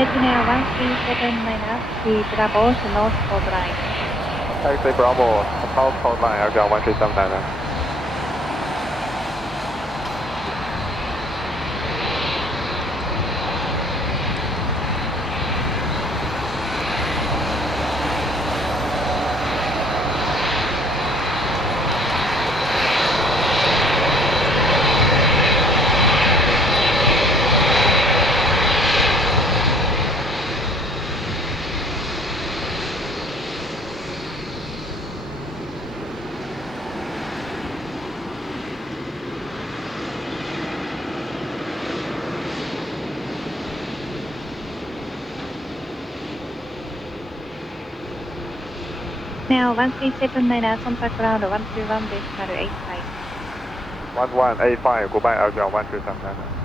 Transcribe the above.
Sentinel 1379 the Bravo to North Cold Line. Taxi Bravo, South Cold Line, Airground 1379. Now 1379 contact ground 131 decimal 85. 1185, goodbye Airground 1379.